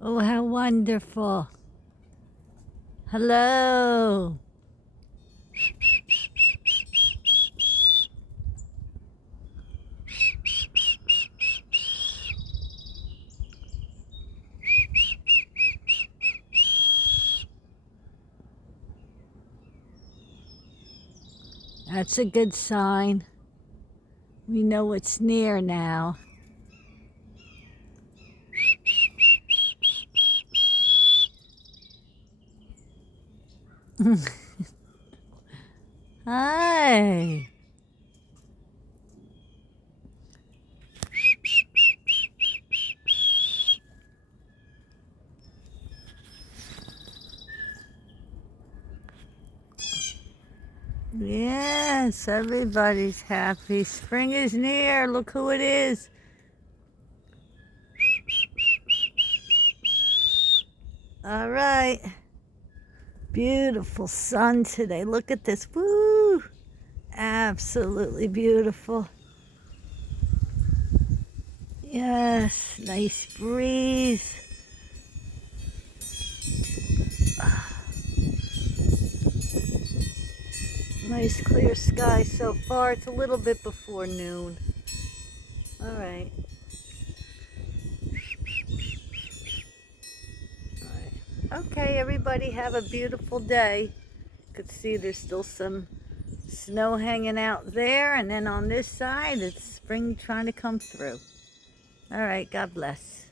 Oh, how wonderful. Hello. That's a good sign. We know it's near now. Hi. Yes, everybody's happy. Spring is near. Look who it is. All right. Beautiful sun today. Look at this. Woo! Absolutely beautiful. Yes, nice breeze. Nice clear sky so far. It's a little bit before noon. All right. Okay, everybody have a beautiful day. You could see there's still some snow hanging out there, and then on this side, it's spring trying to come through. All right, God bless.